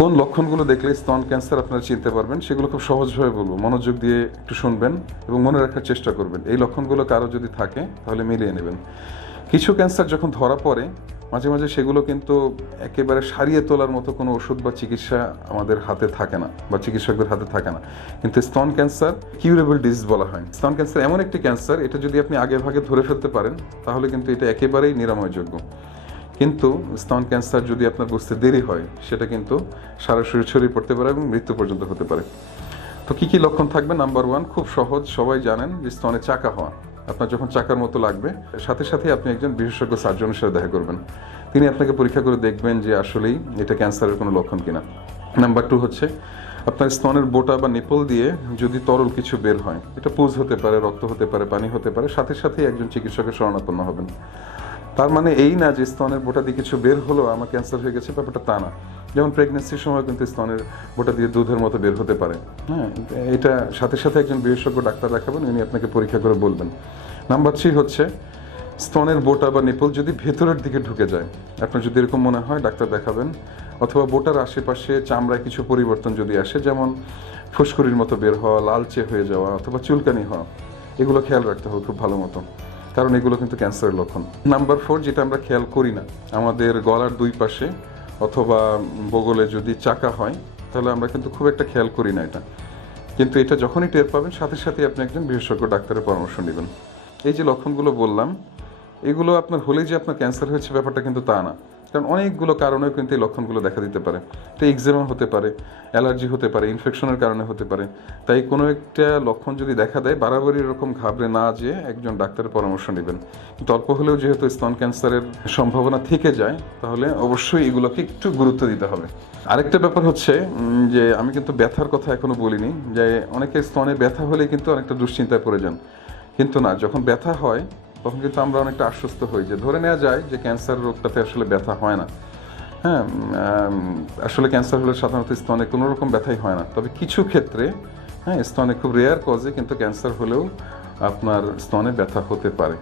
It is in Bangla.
কোন লক্ষণগুলো দেখলে স্তন ক্যান্সার আপনারা চিনতে পারবেন, সেগুলো খুব সহজভাবে বলব। মনোযোগ দিয়ে একটু শুনবেন এবং মনে রাখার চেষ্টা করবেন। এই লক্ষণগুলো কারও যদি থাকে, তাহলে মিলিয়ে নেবেন। কিছু ক্যান্সার যখন ধরা পড়ে, মাঝে মাঝে সেগুলো কিন্তু একেবারে সারিয়ে তোলার মতো কোনো ওষুধ বা চিকিৎসা আমাদের হাতে থাকে না বা চিকিৎসকদের হাতে থাকে না। কিন্তু স্তন ক্যান্সার কিউরেবল ডিজিজ বলা হয়। স্তন ক্যান্সার এমন একটি ক্যান্সার, এটা যদি আপনি আগে ভাগে ধরে ফেলতে পারেন, তাহলে কিন্তু এটা একেবারেই নিরাময়যোগ্য। কিন্তু স্তন ক্যান্সার যদি আপনার বুঝতে দেরি হয়, সেটা কিন্তু সারা শরীর ছড়িয়ে পড়তে পারে এবং মৃত্যু পর্যন্ত হতে পারে। তো কি কি লক্ষণ থাকবে? নাম্বার ওয়ান খুব সহজ, সবাই জানেন যে স্তনে চাকা হওয়া। আপনার যখন চাকার মতো লাগবে, সাথে সাথে আপনি একজন বিশেষজ্ঞ সার্জনের সাথে দেখা করবেন। তিনি আপনাকে পরীক্ষা করে দেখবেন যে আসলেই এটা ক্যান্সারের কোনো লক্ষণ কিনা। নাম্বার টু হচ্ছে, আপনার স্তনের বোটা বা নিপল দিয়ে যদি তরল কিছু বের হয়, এটা পুজ হতে পারে, রক্ত হতে পারে, পানি হতে পারে, সাথে সাথে একজন চিকিৎসকের শরণাপন্ন হবেন। তার মানে এই না যে স্তনের বোটা দিয়ে কিছু বের হলো আমার ক্যান্সার হয়ে গেছে, ব্যাপারটা তা না। যেমন প্রেগনেন্সির সময় কিন্তু স্তনের বোটা দিয়ে দুধের মতো বের হতে পারে। হ্যাঁ এটা সাথে সাথে একজন বিশেষজ্ঞ ডাক্তার দেখাবেন, উনি আপনাকে পরীক্ষা করে বলবেন। নাম্বার থ্রি হচ্ছে, স্তনের বোটা বা নিপল যদি ভেতরের দিকে ঢুকে যায়, আপনার যদি এরকম মনে হয়, ডাক্তার দেখাবেন, অথবা বোটার আশেপাশে চামড়ায় কিছু পরিবর্তন যদি আসে, যেমন ফুসকুড়ির মতো বের হওয়া, লালচে হয়ে যাওয়া, অথবা চুলকানি হওয়া, এগুলো খেয়াল রাখতে হবে খুব ভালো মতো। কারণ এগুলো কিন্তু ক্যান্সারের লক্ষণ। নাম্বার ফোর যেটা আমরা খেয়াল করি না, আমাদের গলার দুই পাশে অথবা বগলে যদি চাকা হয়, তাহলে আমরা কিন্তু খুব একটা খেয়াল করি না এটা। কিন্তু এটা যখনই টের পাবেন, সাথে সাথে আপনি একজন বিশেষজ্ঞ ডাক্তারের পরামর্শ নেবেন। এই যে লক্ষণগুলো বললাম, এগুলো আপনার হলেই যে আপনার ক্যান্সার হয়েছে ব্যাপারটা কিন্তু তা না। কারণ অনেকগুলো কারণেও কিন্তু এই লক্ষণগুলো দেখা দিতে পারে। তো এক্সেমা হতে পারে, অ্যালার্জি হতে পারে ইনফেকশনের কারণে হতে পারে। তাই কোনো একটা লক্ষণ যদি দেখা দেয় বাড়াবাড়ি এরকম ঘাবড়ে না যেয়ে একজন ডাক্তারের পরামর্শ নেবেন। কিন্তু অল্প হলেও যেহেতু স্তন ক্যান্সারের সম্ভাবনা থেকে যায়, তাহলে অবশ্যই এগুলোকে একটু গুরুত্ব দিতে হবে। আরেকটা ব্যাপার হচ্ছে যে আমি কিন্তু ব্যথার কথা এখনও বলিনি, যে অনেকে স্তনে ব্যথা হলে কিন্তু অনেকটা দুশ্চিন্তায় পড়ে যান। কিন্তু না, যখন ব্যথা হয় তখন কিন্তু আমরা অনেকটা আশ্বস্ত হই যে ধরে নেওয়া যায় যে ক্যান্সার রোগটাতে আসলে ব্যথা হয় না। হ্যাঁ আসলে ক্যান্সার হলে সাধারণত স্তনে কোনো রকম ব্যথাই হয় না। তবে কিছু ক্ষেত্রে হ্যাঁ স্তনে খুব রেয়ার কজে কিন্তু ক্যান্সার হলেও আপনার স্তনে ব্যথা হতে পারে।